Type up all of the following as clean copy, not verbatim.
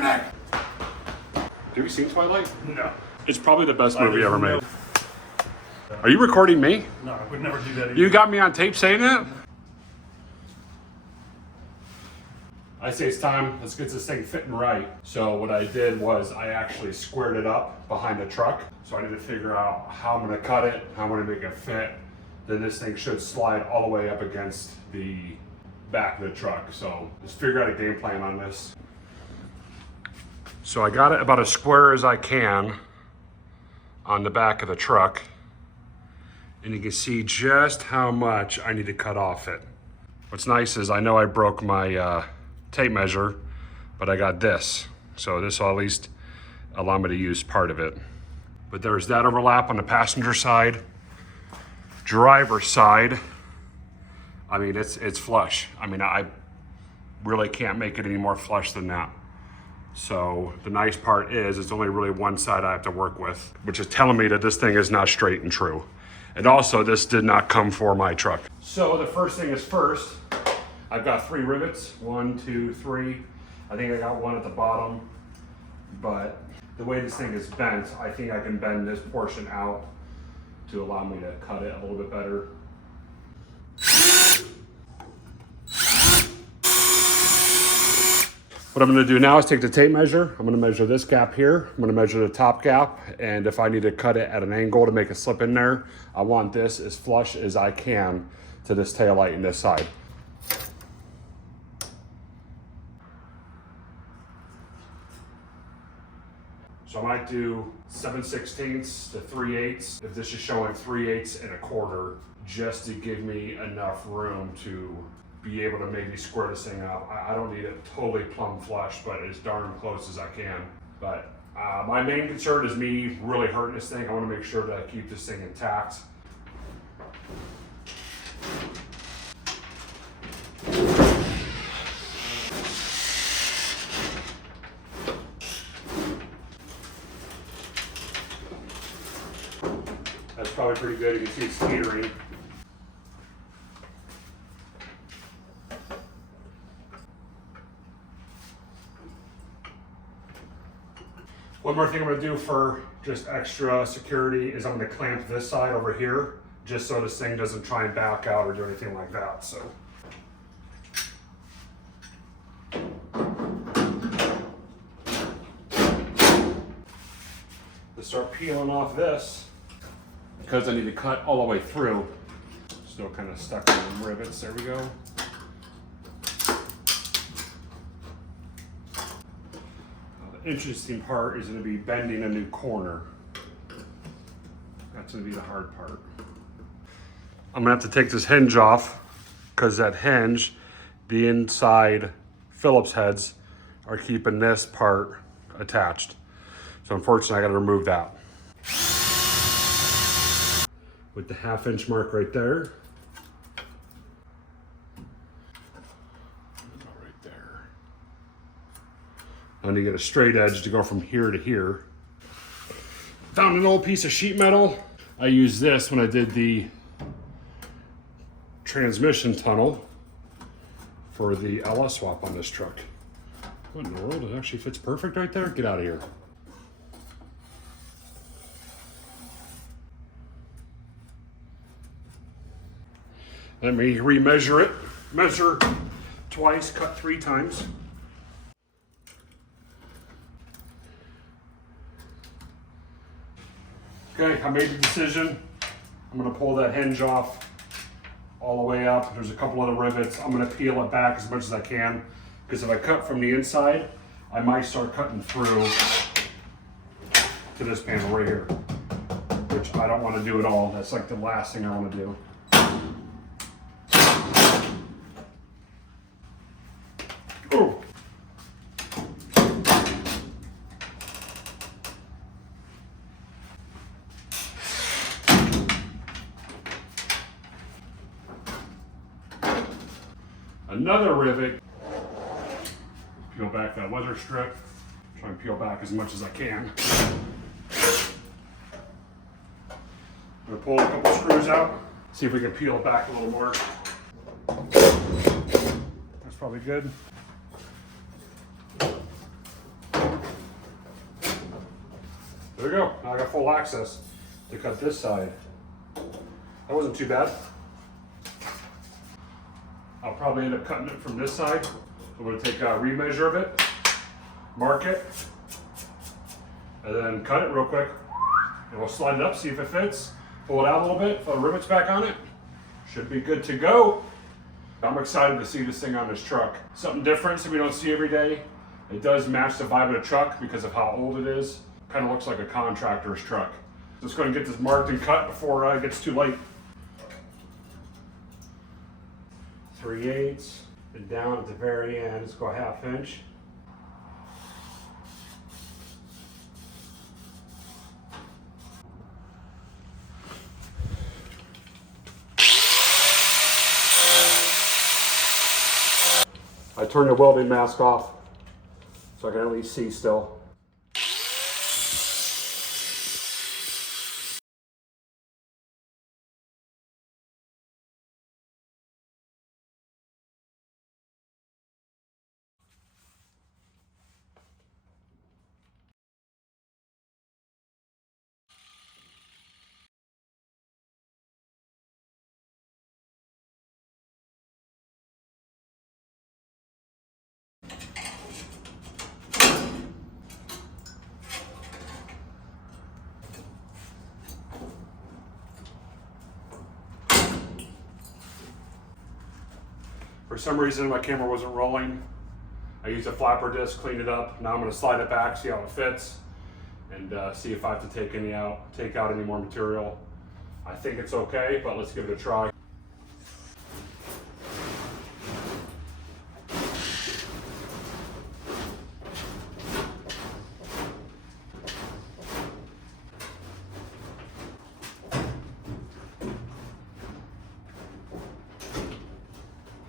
neck. Have you seen Twilight? No. It's probably the best movie ever made. Are you recording me? No, I would never do that either. You got me on tape saying that? I say it's time, let's get this thing fitting right. So what I did was I actually squared it up behind the truck. So I need to figure out how I'm gonna cut it, how I'm gonna make it fit. Then this thing should slide all the way up against the back of the truck. So just figure out a game plan on this. So I got it about as square as I can on the back of the truck. And you can see just how much I need to cut off it. What's nice is I know I broke my tape measure, but I got this. So this will at least allow me to use part of it. But there's that overlap on the passenger side. Driver's side, I mean, it's flush. I mean, I really can't make it any more flush than that. So the nice part is it's only really one side I have to work with, which is telling me that this thing is not straight and true. And also, this did not come for my truck. So the first thing is first, I've got 3 rivets, 1, 2, 3. I think I got one at the bottom, but the way this thing is bent, I think I can bend this portion out to allow me to cut it a little bit better. What I'm gonna do now is take the tape measure. I'm gonna measure this gap here. I'm gonna measure the top gap. And if I need to cut it at an angle to make it slip in there, I want this as flush as I can to this tail light in this side. So I might do 7/16 to 3/8. If this is showing 3/8 and a quarter, just to give me enough room to be able to maybe square this thing up. I don't need it totally plumb flush, but as darn close as I can. But my main concern is me really hurting this thing. I want to make sure that I keep this thing intact. That's probably pretty good. You can see it's teetering. One more thing I'm gonna do for just extra security is I'm gonna clamp this side over here, just so this thing doesn't try and back out or do anything like that, so. To start peeling off this, because I need to cut all the way through. Still kind of stuck in the rivets, there we go. The interesting part is going to be bending a new corner. That's going to be the hard part. I'm going to have to take this hinge off because that hinge, the inside Phillips heads are keeping this part attached. So unfortunately I got to remove that. With the 1/2 inch mark right there. I need to get a straight edge to go from here to here. Found an old piece of sheet metal. I used this when I did the transmission tunnel for the LS swap on this truck. What in the world? It actually fits perfect right there. Get out of here. Let me remeasure it. Measure twice, cut 3 times. Okay, I made the decision. I'm gonna pull that hinge off all the way up. There's a couple other rivets. I'm gonna peel it back as much as I can, because if I cut from the inside, I might start cutting through to this panel right here, which I don't wanna do at all. That's like the last thing I wanna do. Ooh. Another rivet. Peel back that leather strip. Try and peel back as much as I can. I'm gonna pull a couple screws out. See if we can peel it back a little more. That's probably good. There we go. Now I got full access to cut this side. That wasn't too bad. I'll probably end up cutting it from this side. I'm going to take a remeasure of it, mark it, and then cut it real quick. And we'll slide it up, see if it fits. Pull it out a little bit, throw the rivets back on it. Should be good to go. I'm excited to see this thing on this truck. Something different, something we don't see every day. It does match the vibe of the truck because of how old it is. Kind of looks like a contractor's truck. Just going to get this marked and cut before it gets too late. 3/8 and down at the very end. Let's go a 1/2 inch. I turned the welding mask off so I can at least see still. For some reason, my camera wasn't rolling. I used a flapper disc, cleaned it up. Now I'm going to slide it back, see how it fits, and see if I have to take out any more material. I think it's okay, but let's give it a try.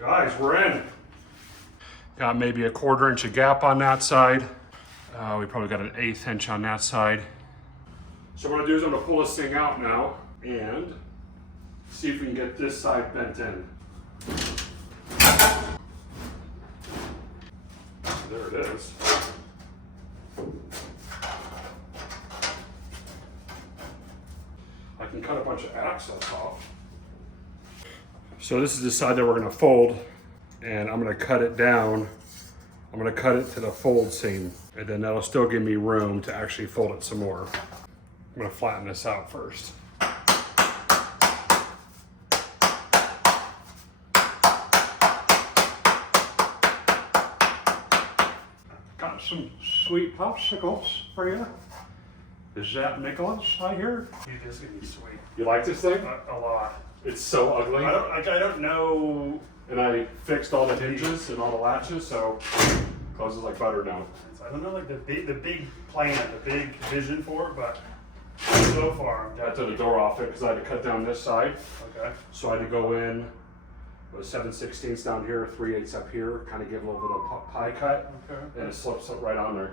Guys, we're in. Got maybe a 1/4 inch of gap on that side. We probably got an 1/8 inch on that side. So what I'm gonna do is I'm gonna pull this thing out now and see if we can get this side bent in. There it is. I can cut a bunch of access off. So this is the side that we're gonna fold, and I'm gonna cut it down. I'm gonna cut it to the fold seam, and then that'll still give me room to actually fold it some more. I'm gonna flatten this out first. Got some sweet popsicles for you. Is that Nicholas I hear? It is gonna be sweet. You like this thing? A lot. It's so ugly. I don't know. And I fixed all the hinges and all the latches, so it closes like butter now. I don't know like the big plan, the big vision for it, but so far I'm I took the door off it because I had to cut down this side. Okay. So I had to go in with 7/16 down here, 3/8 up here, kind of give a little bit of pie cut, Okay. and it slips up right on there.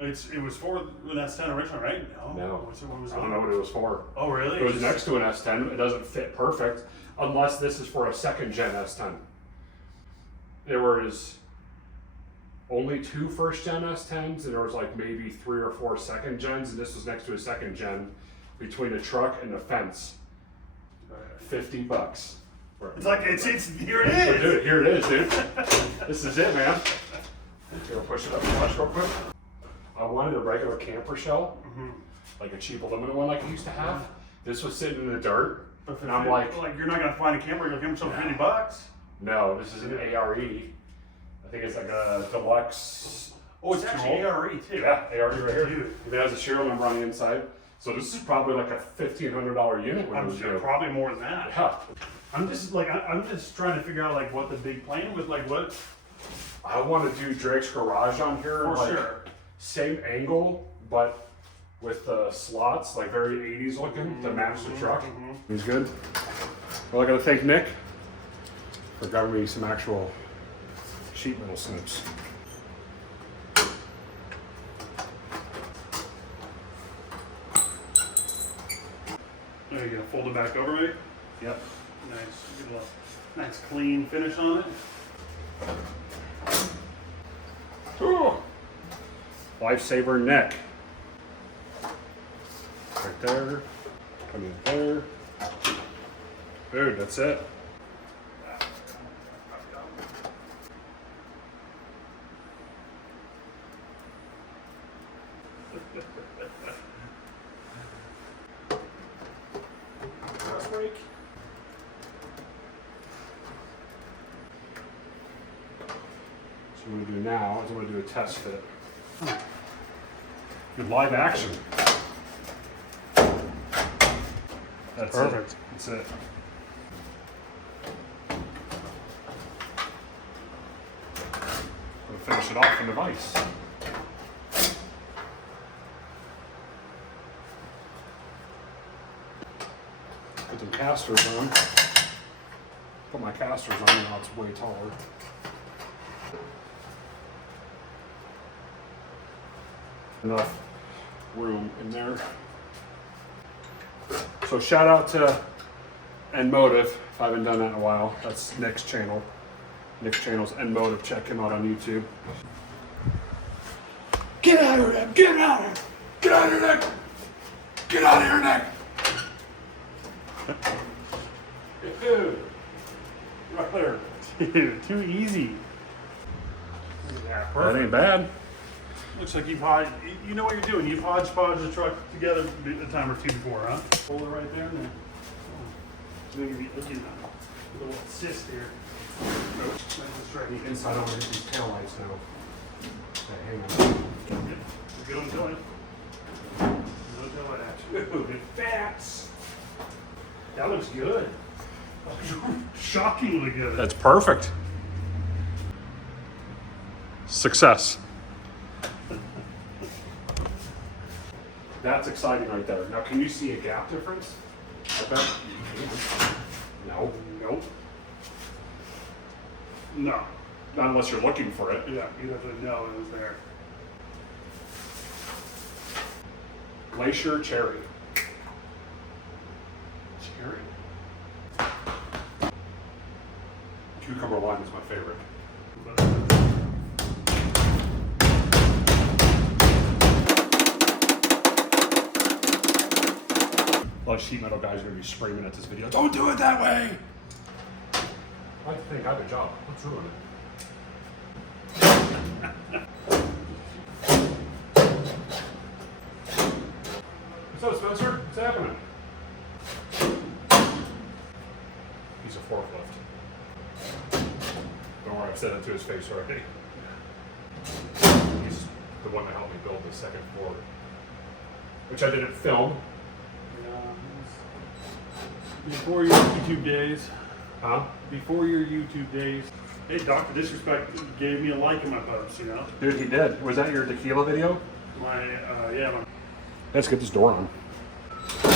It was for an S10 original, right? No. What was I don't know what it was for. Oh really? It was next to an S10. It doesn't fit perfect unless this is for a second gen S10. There was only 2 first gen S10s, and there was like maybe 3 or 4 second gens, and this was next to a second gen between the truck and the fence. $50. It's like it's here it So, is. dude, here it is, dude. This is it, man. Here, push it up flush real quick. I wanted a regular camper shell, like a cheap aluminum one like I used to have. This was sitting in the dirt, and I'm like, you're not gonna find a camper you'll give yourself $50. no, this is an ARE. I think it's like a deluxe. Oh, it's actually Tool. ARE too. Yeah, ARE right here. Dude. It has a serial number on the inside. So this is probably like a $1,500 unit when it I'm was sure new. probably more than that. Yeah. I'm just trying to figure out like what the big plan with like what. I want to do Drake's garage on here. For like, sure. Same angle, but with the slots, like very 80s looking to match the truck. He's good. Well, I gotta thank Nick for giving me some actual sheet metal snips. Are you gonna fold it back over maybe? Yep. Nice. Get a nice clean finish on it. Ooh. Lifesaver neck. there. Come in there. Dude, that's it. Press brake. So what I'm going to do now is I'm going to do a test fit. Good live action. That's Perfect. it. That's it. We'll finish it off in the vise. Put the casters on. Put my casters on, now it's way taller. Enough room in there. So shout out to Motive if I haven't done that in a while. That's Nick's channel. Nick's channel's Motive. Check him out on YouTube. Get out of here, Nick! Get out of here! Get out of here, Nick! Get out of here, Nick! Dude, right there. Dude, too easy. Yeah, That ain't bad. Looks like you know what you're doing. You've hodgepodged the truck together a time or two before, huh? Hold it right there. And then look at that. A little assist here. The inside over these tail lights now. Okay, hang on. Yep. We're good on doing it. No tail light action. Dude, it fats. That looks good. Shockingly good. That's perfect. Success. That's exciting right there. Now, can you see a gap difference? I bet you can. No. Nope. No. Not unless you're looking for it. Yeah, you have to know it was there. Glacier cherry. Cherry? Cucumber lime is my favorite. A lot of sheet metal guys are going to be screaming at this video. Don't do it that way! I like to think I have a job. Let's ruin it. What's up, Spencer? What's happening? He's a forklift. Don't worry, I've said it to his face already. He's the one that helped me build the second floor, which I didn't film. Before your YouTube days. Huh? Before your YouTube days. Hey, Dr. Disrespect gave me a like in my post, you know? Dude, he did. Was that your tequila video? Yeah. Let's get this door on. You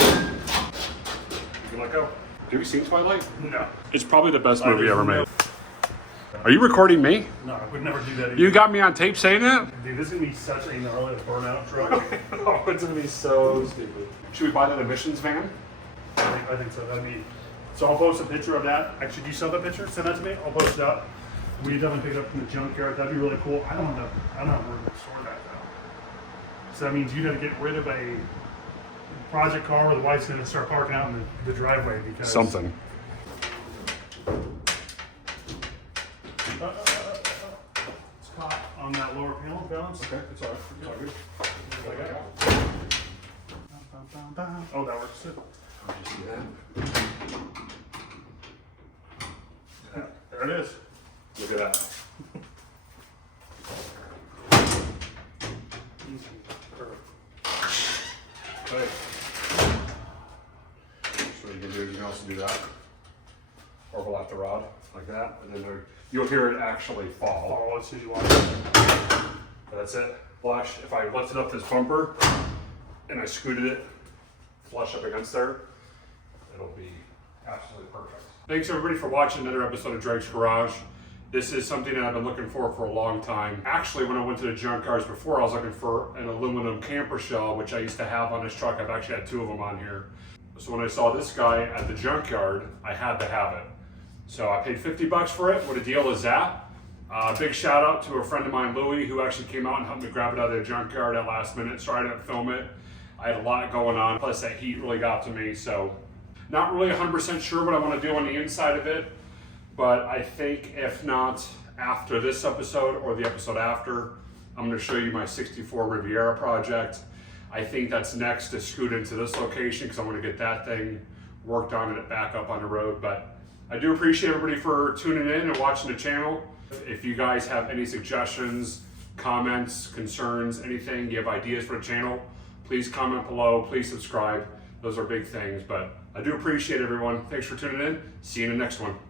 can let go. Have you seen Twilight? No. It's probably the best movie ever made. Are you recording me? No, I would never do that either. You got me on tape saying that? Dude, this is going to be such a gnarly burnout truck. Oh, it's going to be so stupid. Should we buy that emissions van? I think so. So I'll post a picture of that. Actually, do you sell that picture? Send that to me. I'll post it up. We definitely pick it up from the junkyard. That'd be really cool. I don't have room to store that though. So that means you got to get rid of a project car where the wife's going to start parking out in the driveway because Something. It's caught on that lower panel balance. Okay, it's all right. It's all good. Oh, that works too. Did you see that? There it is. Look at that. Easy. Perfect. Okay. So what you can do is you can also do that. Overlap the rod like that, and then you'll hear it actually fall. Oh, as soon as you want it. That's it. Flush. If I lifted up this bumper and I scooted it flush up against there, it'll be absolutely perfect. Thanks everybody for watching another episode of Drake's Garage. This is something that I've been looking for a long time. Actually, when I went to the junkyards before, I was looking for an aluminum camper shell, which I used to have on this truck. I've actually had two of them on here. So when I saw this guy at the junkyard, I had to have it. So I paid 50 bucks for it. What a deal is that? Big shout out to a friend of mine, Louie, who actually came out and helped me grab it out of the junkyard at last minute. Sorry I didn't film it. I had a lot going on, plus that heat really got to me, so not really 100% sure what I want to do on the inside of it, but I think if not after this episode or the episode after, I'm going to show you my 64 Riviera project. I think that's next to scoot into this location because I want to get that thing worked on and it back up on the road. But I do appreciate everybody for tuning in and watching the channel. If you guys have any suggestions, comments, concerns, anything, you have ideas for the channel, please comment below, please subscribe. Those are big things, but I do appreciate everyone. Thanks for tuning in. See you in the next one.